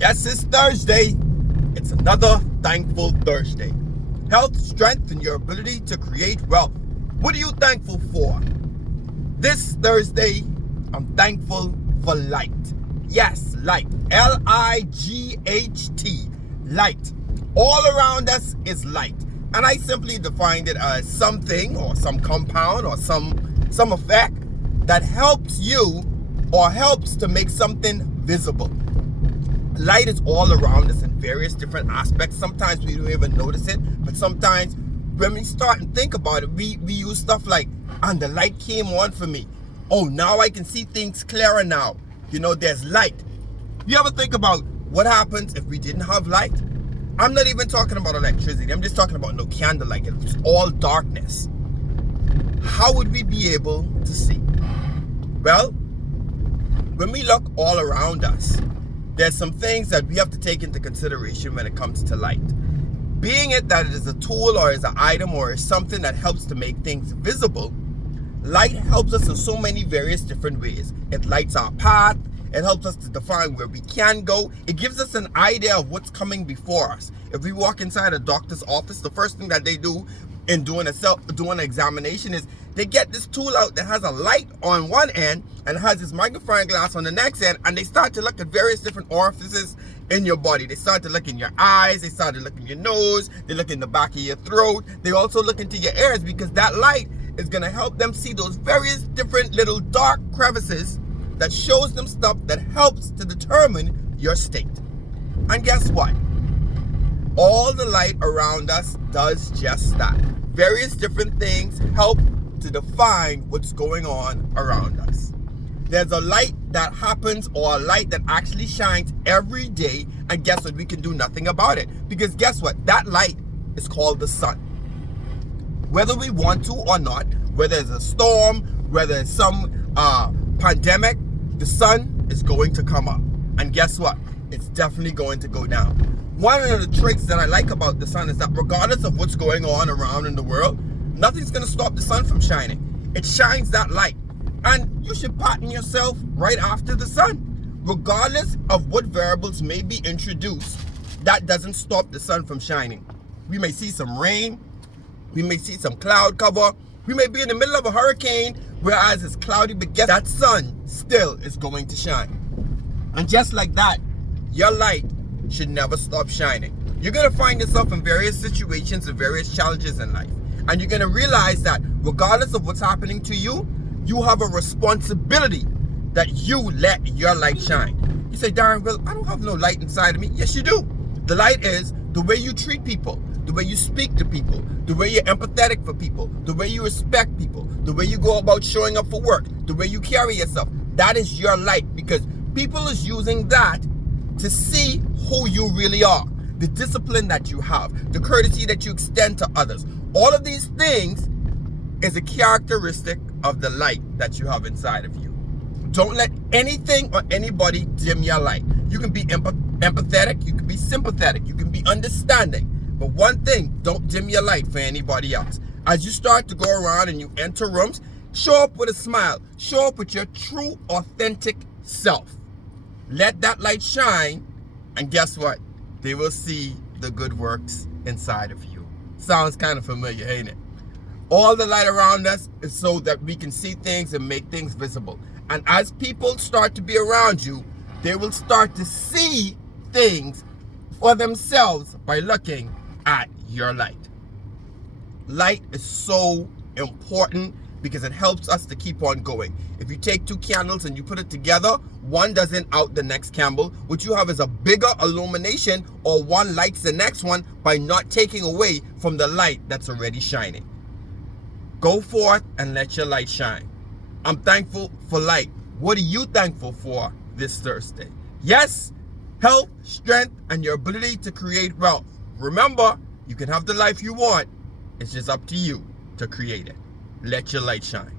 Yes, it's Thursday. It's another thankful Thursday. Health, strength, and your ability to create wealth. What are you thankful for? This Thursday, I'm thankful for light. Yes, light. L-I-G-H-T. Light. All around us is light. And I simply defined it as something or some compound or some effect that helps you or helps to make something visible. Light is all around us in various different aspects. Sometimes we don't even notice it, but sometimes when we start and think about it, we use stuff like, and the light came on for me. Oh, now I can see things clearer now. You know, there's light. You ever think about what happens if we didn't have light? I'm not even talking about electricity. I'm just talking about no candlelight. It's all darkness. How would we be able to see? Well, when we look all around us, there's some things that we have to take into consideration when it comes to light. Being it that it is a tool or is an item or is something that helps to make things visible, light helps us in so many various different ways. It lights our path. It helps us to define where we can go. It gives us an idea of what's coming before us. If we walk inside a doctor's office, the first thing that they do in doing an examination is they get this tool out that has a light on one end and has this magnifying glass on the next end, and they start to look at various different orifices in your body. They start to look in your eyes, they start to look in your nose, they look in the back of your throat, they also look into your ears, because that light is going to help them see those various different little dark crevices that shows them stuff that helps to determine your state. And guess what? All the light around us does just that. Various different things help to define what's going on around us. There's a light that happens, or a light that actually shines every day, and guess what? We can do nothing about it, because guess what? That light is called the sun. Whether we want to or not, whether it's a storm, whether it's some pandemic, the sun is going to come up. And guess what? It's definitely going to go down. One of the traits that I like about the sun is that regardless of what's going on around in the world, nothing's going to stop the sun from shining. It shines that light. And you should pattern yourself right after the sun. Regardless of what variables may be introduced, that doesn't stop the sun from shining. We may see some rain. We may see some cloud cover. We may be in the middle of a hurricane, whereas it's cloudy, but guess that sun still is going to shine. And just like that, your light should never stop shining. You're going to find yourself in various situations and various challenges in life. And you're going to realize that regardless of what's happening to you, you have a responsibility that you let your light shine. You say, Darren, well, I don't have no light inside of me. Yes, you do. The light is the way you treat people, the way you speak to people, the way you're empathetic for people, the way you respect people, the way you go about showing up for work, the way you carry yourself. That is your light, because people is using that to see who you really are, the discipline that you have, the courtesy that you extend to others. All of these things is a characteristic of the light that you have inside of you. Don't let anything or anybody dim your light. You can be empathetic, you can be sympathetic, you can be understanding. But one thing, don't dim your light for anybody else. As you start to go around and you enter rooms, show up with a smile. Show up with your true, authentic self. Let that light shine, and guess what? They will see the good works inside of you. Sounds kind of familiar, ain't it? All the light around us is so that we can see things and make things visible. And as people start to be around you, they will start to see things for themselves by looking at your light. Light is so important because it helps us to keep on going. If you take two candles and you put it together, one doesn't out the next candle. What you have is a bigger illumination, or one lights the next one by not taking away from the light that's already shining. Go forth and let your light shine. I'm thankful for light. What are you thankful for this Thursday? Yes, health, strength, and your ability to create wealth. Remember, you can have the life you want. It's just up to you to create it. Let your light shine.